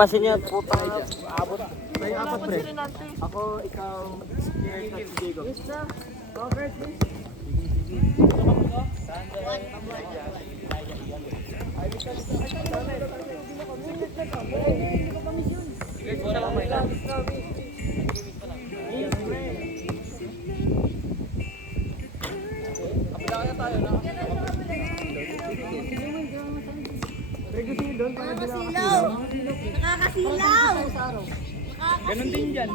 Kasi niya, puta, abot. May apat pre. Ako, ikaw, Eric at si Diego. Nakakasilaw! Nakakasilaw! Ganon din dyan.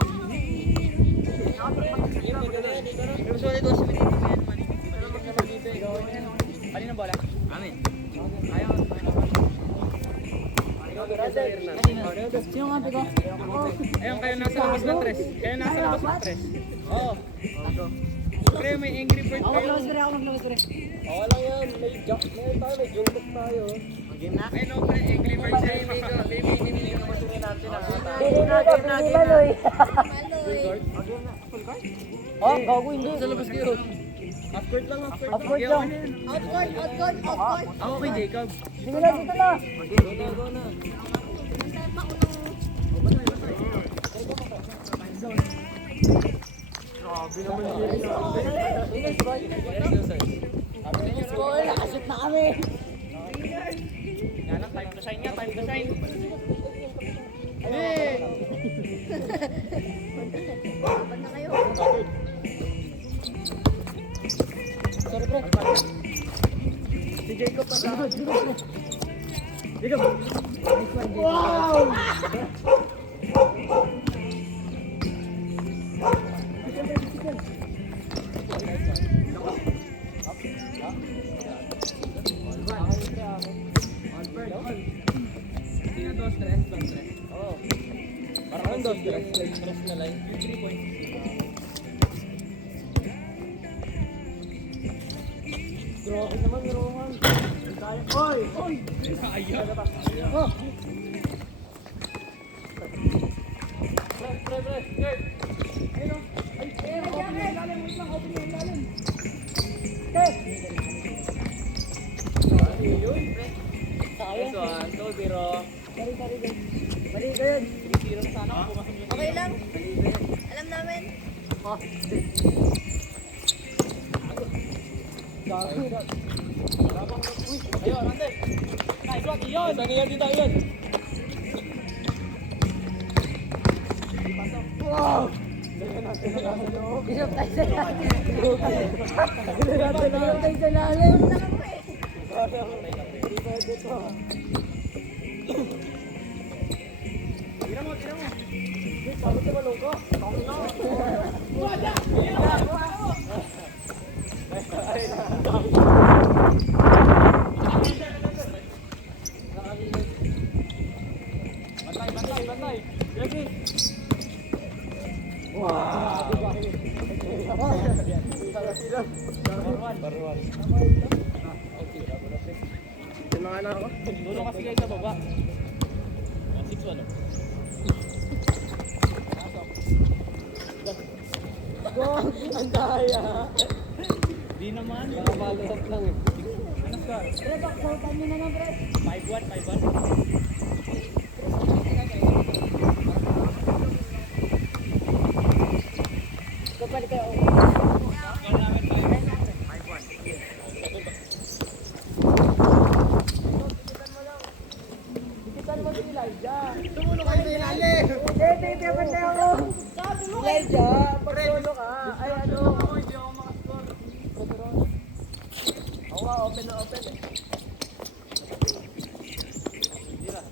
Pero sorry to, si Miniti mo yan man. Kanina bola? Amin. Ayaw. Sino nga ko? Ayun, kayo nasa labas ng tres. Kayo nasa labas ng tres. Oo. Pre, may angry bird kayo. Oo lang yan, may jump tayo. Ayun o, pre, angry bird sa imi ko. Baby, hindi ko masunin natin. Maloy. Oh, gago hindi. Sa labas kayo. Upward lang, upward. Outcourt, outcourt, outcourt. Ako kay Jacob. Sige na, dito na. Go na. Oh, nakashoot na kami. Yan ang time to shine niya, time to shine. Laban na kayo. Sorry, bro. Si Jacob pa sa Jacob. Wow! Sino dos tres? Oo. Parang dos stress na line. 3 points. Grabe naman, Roman. Oy! Oy! Ayaw. Oh! Pre. Third. Ayun. Ay, This one, two zero. Mali ka yun. 3-0 sana kung pumasok yung Okay lang. Alam namin. Oh, gago. Ayun, Randel. Nice one, iyon. Saan yan dito yun? Wow! Isip tayo sa lalim. Isip tayo sa lalim. Tira mo. Sabi ko malungko. Bantay. Ready? Wow! Baruan. Mga na ako. Tulong kasi kayo sa baba. 6-1 oh. Wow! Ang daya! Di naman. Nakabalot lang eh. Ano score? Pre, baksaw nyo na lang, pre. 5-1. Kapag kayo. Score namin 5-1. Tumulong kayo sa ilalim! Hindi, pantay ako. Sabi mo kayo. Elijah! Pagtulo ka! Ay ano? Hindi ako makascore. Oo nga, open na open eh.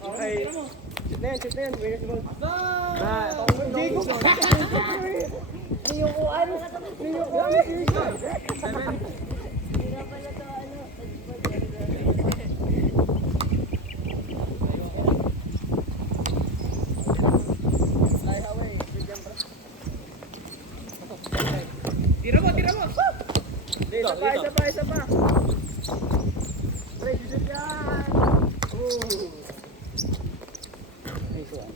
Okay. Shoot na yan. Winner's goal. Jacob! Niyukuan. Niyukuan. Hindi na pala to, ano. Tira mo. Isa pa. Pre, shoot yan! Oh! Nice one.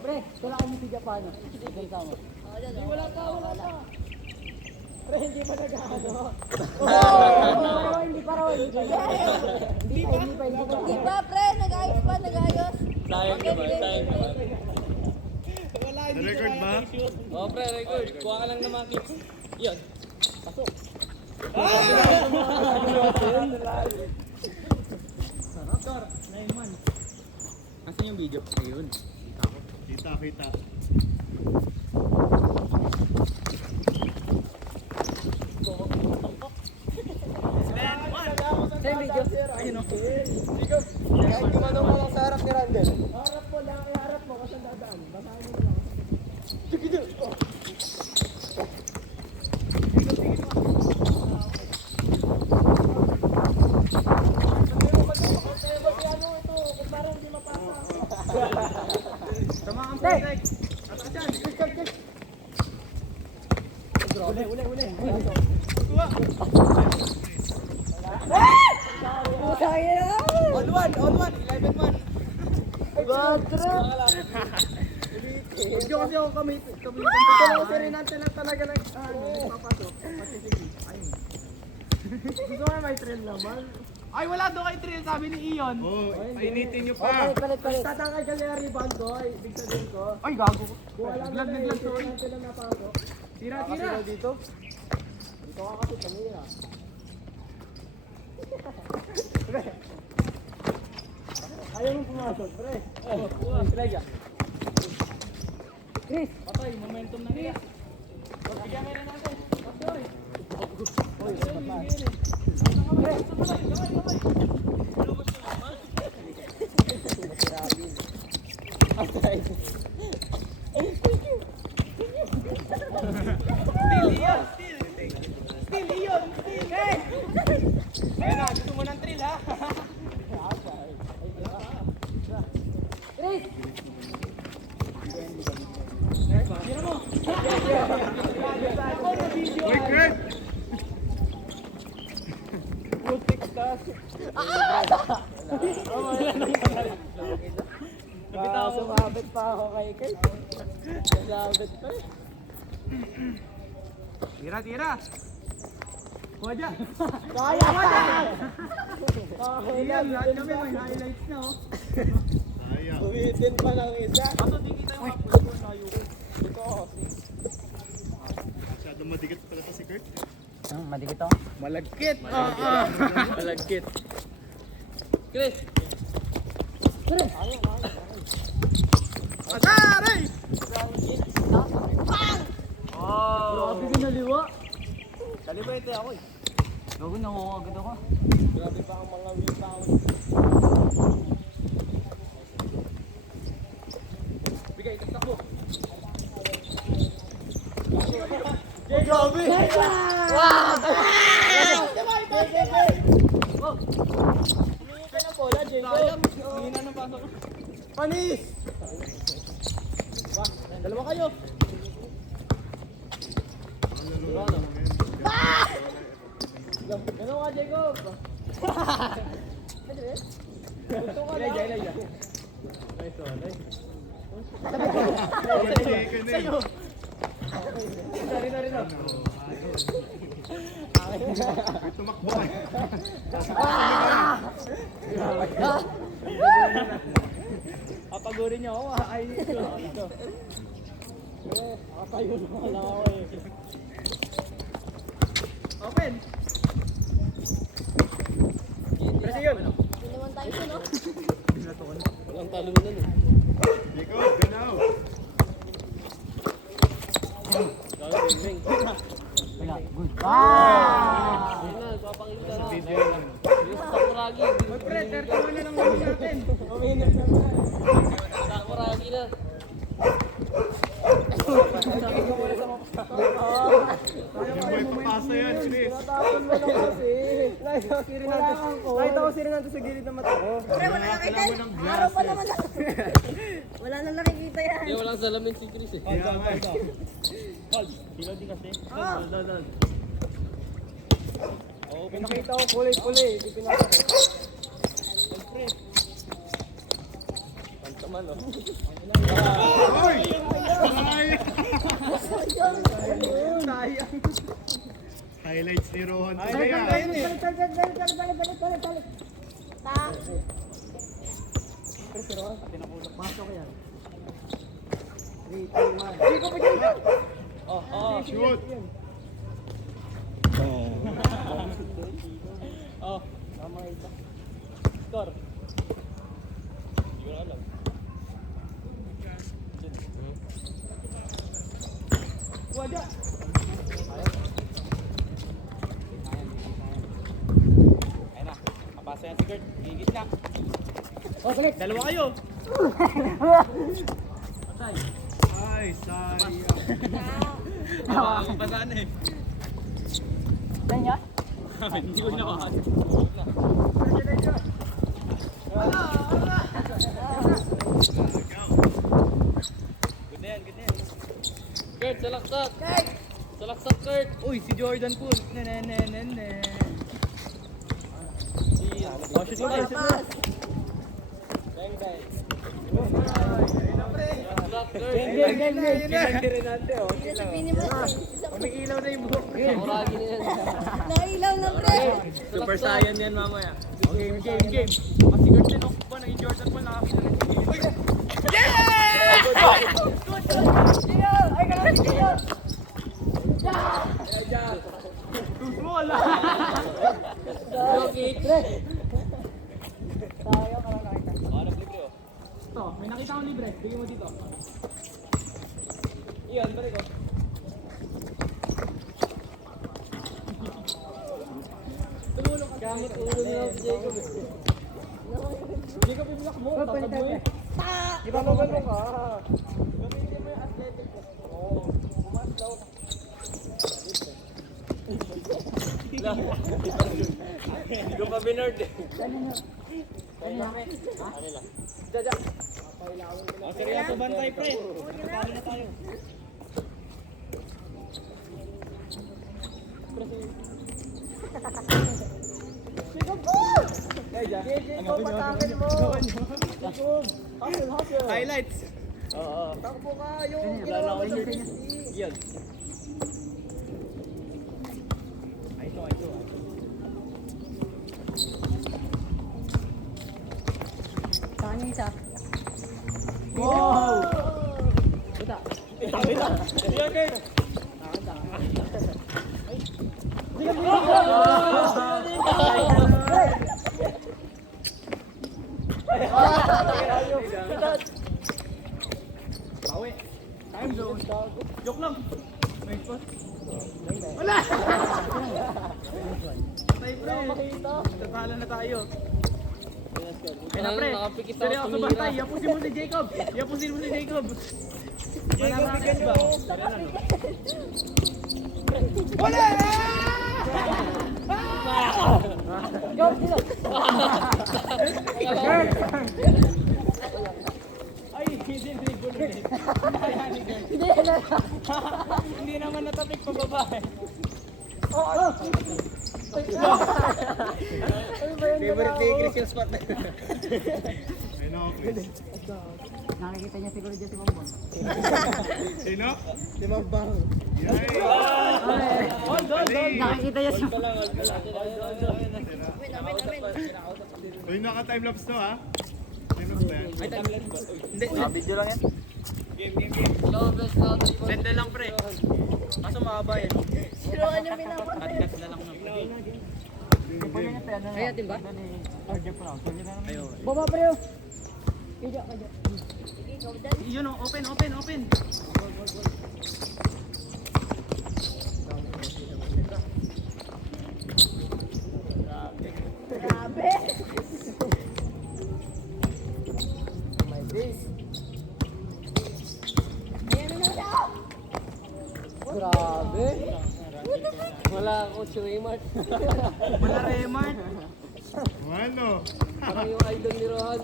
Pre, wala kami si Japano. Ikaw sama. Wala pa. Pre, hindi pa nag-ano. Hindi pa raw. Hindi pa. Di ba, pre? Nag-ayos pa, nag-ayos. Sayang naman, sayang naman. Na-record ba? Oo, pre, record. Kuha ka lang ng mga clips. Yun. Sir, 9-1. Asan yung video? Ayun. Kita. Same video. Ayun o. Kahit kumanong ka lang sa harap ni Randel. Harap mo lang, harap mo kasi dadaan. Basahin mo lang. Tama ang protect. At dyan. Uli. Kuha. On one, 11-1. Hindi kasi ako kami. Ito si Renante lang talaga nagpapasok. Pati sige. Ayun. Gusto nga may trail naman. Ay, wala doon kay Trill, sabi ni Ion. Oh, painitin nyo pa. Palit. Tatangkad ka niya rebound ko. Ibig sabihin ko. Ay, gago. Kung alam mo na Naglag, si sorry. Renante lang napasok. Tira. Dito? Dito ka kasi tumira. Ayaw mo pumasok, pre. Try ka. Chris! Patay, momentum na nila. Bigyan mo na natin. Sorry. Kaya na, gusto mo ng Trill ha? Chris! Uy, Kurt! Sumabit pa ako kay Kurt. Sumabit pa rin. Tira. Kuha dyan. Kaya pa! Iyan, lahat kami may highlights na oh. Sayang. Umitin pa ng isa. Ato, di kita yung upload ko layo ko. Masyadong madikit pala to si Kurt. Malagkit. Malagkit. Chris! Atari! Grabe ginaliwa. Kalibete ako eh. Gago, nakukagod ako. Grabe pa ang mga rebound. Bigay, taktak mo. Grabe! Humingi ka ng bola, Jacob. Hina ng pasok. Panis! Dalawa kayo. Ganun ka, Jacob. Gusto ka lang. Ilay. Nice one, nice. Chicken eh. Sorry. Kurt, tumakbo eh. Papagurin niyo ako, ay ito. Nakatayo na lang ako eh. Open! Presi yun. Hindi naman tayo no? Walang talo na nun. Jacob, ganaw. Bing. Ayun na, papakita na. Video yun. Yung Sakuragi. Oy, pre, 31 na lang namin natin. Sakuragi na. May papasa yan, Chris. Tapon mo lang kasi. Nakita ko si Renante sa gilid ng mata ko. Pre, wala nakikita. Araw pa naman ako. Wala na nakikita yan. Hindi, walang salamin si Chris eh. Kaya nga eh. Pinakita ko kulay-kulay. Hindi pinasa ko. Pantaman oh. Uy! Ay! Sayang. Highlights ni Rohan. Ay, Kaya. ayun eh. Balik. Ta. Pasok yan. 3, 2, 1. Shoot. Oh, tama ito. Score. Hindi ko na alam. Wada. Ayun na. Kapasa yan si Kurt. Gigit na. Oh, balik. Dalawa kayo. Ay, sayang. Ako pa sana eh. Yan yan. Hindi ko nawakan. Good na yan, good na yan. Kurt, salaksak! Salaksak, Kurt! Uy, si Jordan Poole. Oh, shoot mo tayo, shoot mo. Pass. Bang, bang. Hindi sa pinimas. Umiilaw na yung buhok. Sakuragi na yan. Nailaw na pre. Super Saiyan yan mamaya. Game. Mas si Kurt din, oh. Ba, naging Jordan Poole, nakakita na siya. Uy! Ay, kalapit kayo. Small! Hanap libre oh. Ito, may nakita akong libre. Bigyan mo dito. Iyan, balik oh. Gamit ulo nila si Jacob eh. Jacob, ibulak mo. Tatag mo eh. Di ba magano ka? Gamitin mo yung athletic mo. Oo. Bumaslaw. Hindi ko pa binard eh. Jaja. Oh, seryoso bantay, pre. Natalo na tayo. Jacob, patakin mo. Jacob, hustle. Highlights. Oo. Takbo ka yung ginawa mo sa Yan. Ito. Saan yung isa? Wow! Ita. Yan, Kurt. Bawi. Time zone. Joke lang. May spot. Wala! Patay, pre. Tatalo na tayo. Ayun na, pre. Nakapikit ako Seryoso tumira. bantay. Yapusin mo si Jacob. Jacob, bigyan mo. Wala! Ay, hindi dribble ulit. Hindi naman natapik pa babae. Favorite ni Chris yung spot na. Ayun ako, Chris. Nakikita niya siguro dyan si Bongbong. Sino? Si Mambang. Yay! Nakikita niya si Uy, naka-timelapse to ha? Timelapse ba yan? Ay, timeline ba? Hindi. Video lang yan. Game. Lobes na ito. Send lang, pre. Kaso mahaba yan. Sinuan yung pinapatay. Cut na lang. Kaya timba? Ayo. Baba pre oh. Ikaw dyan. Yun o, open. Grabe. My face. Ayan na siya. Grabe. Wala akong Raymart. Wala Remart. Ano? Ako yung idol ni Rohan.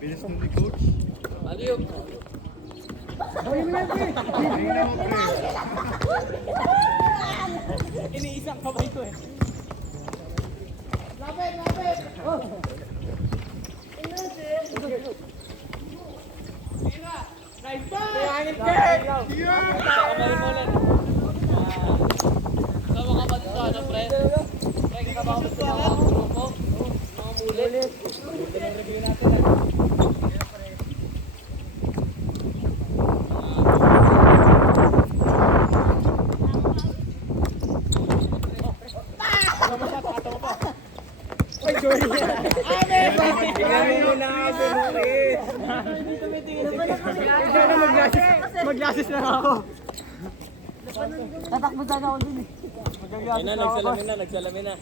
Bilis nun ni Coach. Aliyo. Tingnan mo, pre. Iniisang kamay ko eh. Triangit Kurt! Yeah! Kamay mo lang. Mag-glasses na ako. Tatakbo sana ako dun eh. Ayun na, nagsalamin na.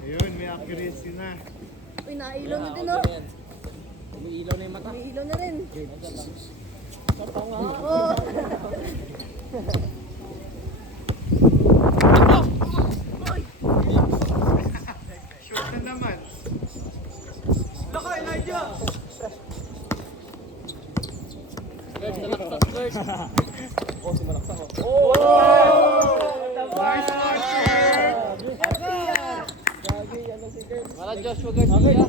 Ayun, may accuracy na. Uy, nailaw na din oh. Umiilaw na yung mata. May ilaw na rin. Oo. Shoot na naman. Nice one, Kurt. Wala Joshua Garcia.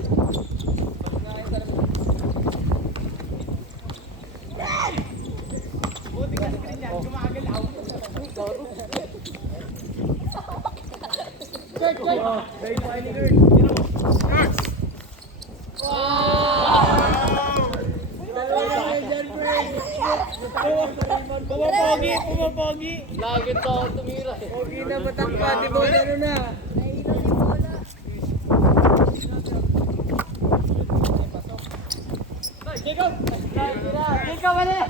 Pumapogi. Lagi to ako tumira eh. Pogi na matangka, di ba? Ano na? Nailaw yung bola. Ikaw, wala!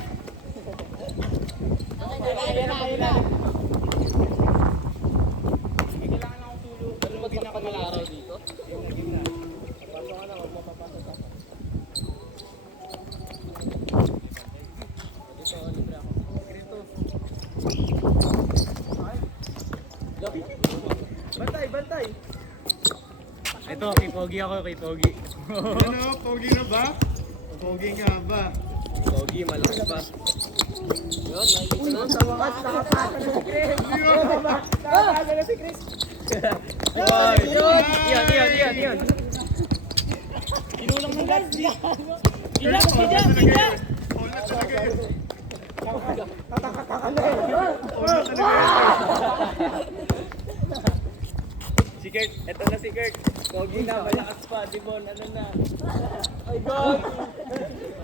Kailangan akong tulog. Ano ba pinakamalaraw dito? Bantay, bantay! Ito, kay Pogi ako, kay Pogi. Ano, pogi na ba? Pogi nga ba? Pogi, malakas pa. Yun, nakikita na. Sa wakas, nakapasa na si Chris! Nakapasa na si Chris! Iyan. Kinulang ng guts niya. Foul na talaga yun. Foul na talaga yun. Si Kurt, eto na si Kurt. Pogi na, malakas pa. Dibon, ano na. Ay, goal!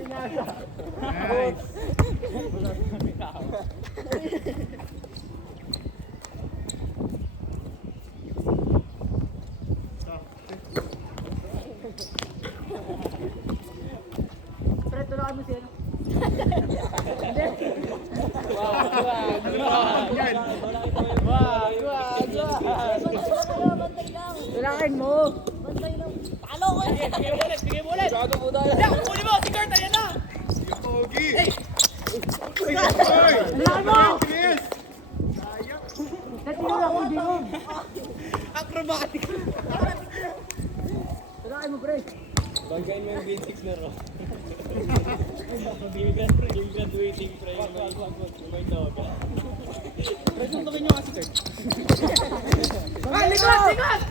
Nice. Pre, tulaan mo siya. Bantay lang. Tulakin mo! Bantay lang. Talo ko eh. Bigay mo ulit. Gago po tayo. Huli mo, si Kurt, ayan na. Yung pogi. Oy! Tulakin mo! Chris! Natinula ko, di mo! Acrobatic. Tulakin mo, pre! Bagayin mo yung basics na ro. Yung graduating pre. May tawag. Pre, suntukin nyo nga si Kurt. Ah, likod! Likod!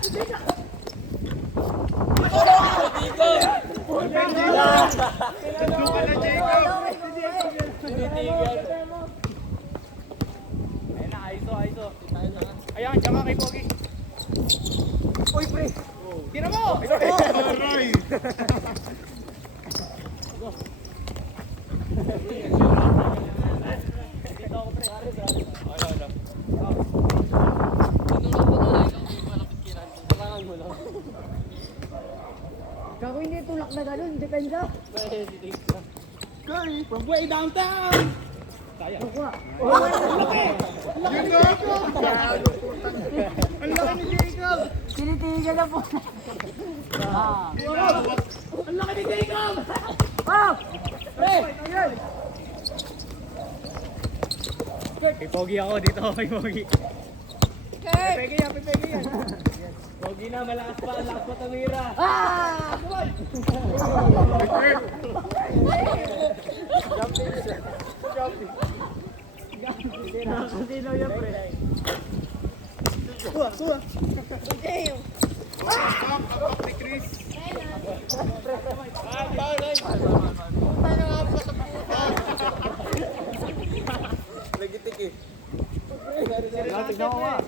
Doon ka na, Jacob. Ayan na, ISO. Ayan, diyan ka kay Pogi. Uy, pre! Tira mo! Aray! Kako hindi tulak na ganun, depensa! Curry from way downtown! Kaya. Kuha! Yun na ako! Ang laki ni Jacob! Tinitigan na po! Ah! Tinawak. Ang laki ni Jacob! Ah! Pre! Ayun! Kay Pogi ako, dito ako kay Pogi. Kurt! Pepege yan. Pogi na, malakas pa, lakas pa tumira. Ah! Nakakasino yan, pre. Damn. Up ni Chris. Nagitik eh. Tignan ko nga.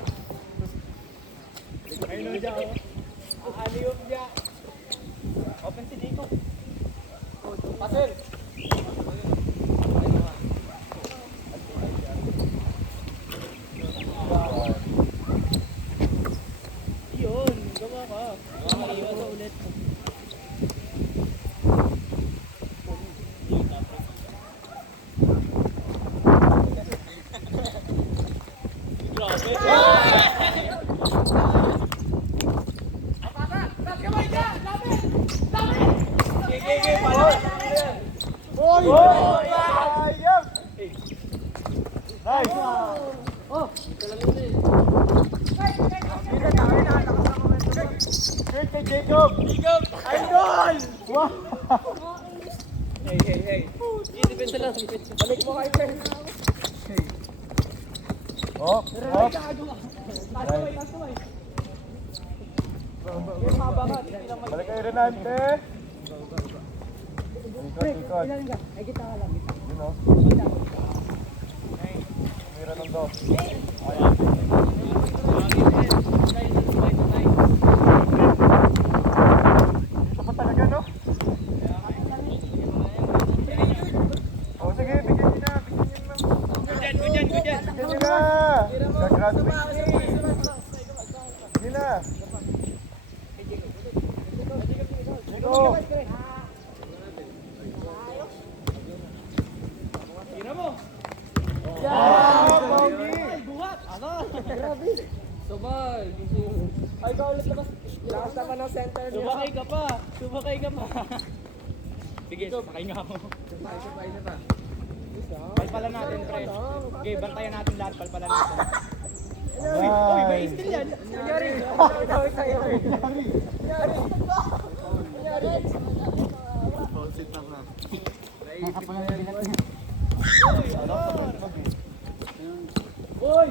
Ayun Aliyop niya. Open si Dico. Pasel. Yun, gawa ka. Iwas ka ulit. Sayang! Nice! Good kay Jacob! Jacob! Idol! Wow! Hey. Depensa lang. Balik mo kay Ken. Oh! Oh! Balik kay Renante! Ikot. Ay, kita ka lang. Yun o. Tumira ng dos. Ito pa talaga, no? Oh, sige, bigyan niyo na. Bigyan niyo na. Good yan. Bigyan niyo na. Gagraduate niyo. Sige na. Go. Tira mo. Ah, Pogi. Buhat. Ano? Grabe. Sabay. Ay, ikaw ulit labas. Lakas naman ng center niya. Sumakay ka pa. Sige, sakay nga ako. Sabay na ba? Palpalan natin, pre. Okay, bantayan natin lahat. Palpalan natin. Uy, may Still yan. Nangyari. Nangyari tayo. Uy!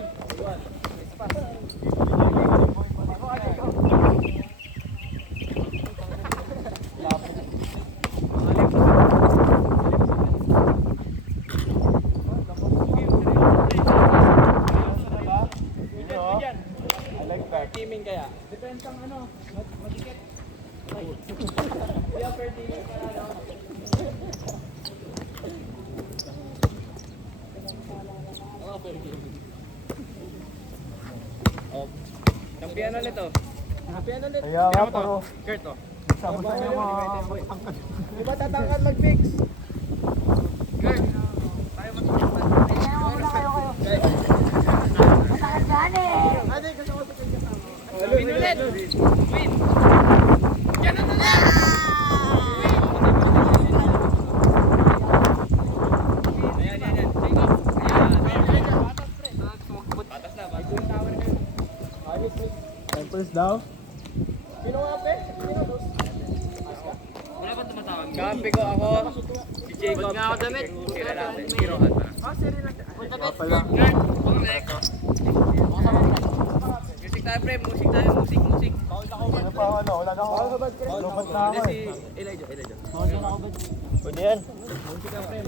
I like that. Teaming kaya. Depends ang ano, madikit. Kaya per teaming kaya ano. Oh, per teaming. Oh. Kampiyan ulit oh. Kampiyan ulit. Kaya nga, puro Kurt oh. sama-sama yung mga Di ba tatangkad mag-fix? Kurt. Ate, gusto ko sa kanya kasama. Win ulit. Win. Yan na na. Ayan. Jacob. Ayan. Patas na. Bagong tower kayo. Ayos, miss. tempers daw. Sino nga, pe? Sino, dos? Wala ba tumatawag? Kampi ko ako. Si Jacob. Ba't nga ako damit? Sira natin. Herohan pa. Ah, seri lang. Pala. Music tayo, pre. Music tayo. Music. Ano pa ako, ano? Wala na ako. Lobat na ako Si eh. Elijah. Pwede yan. Music ka, pre.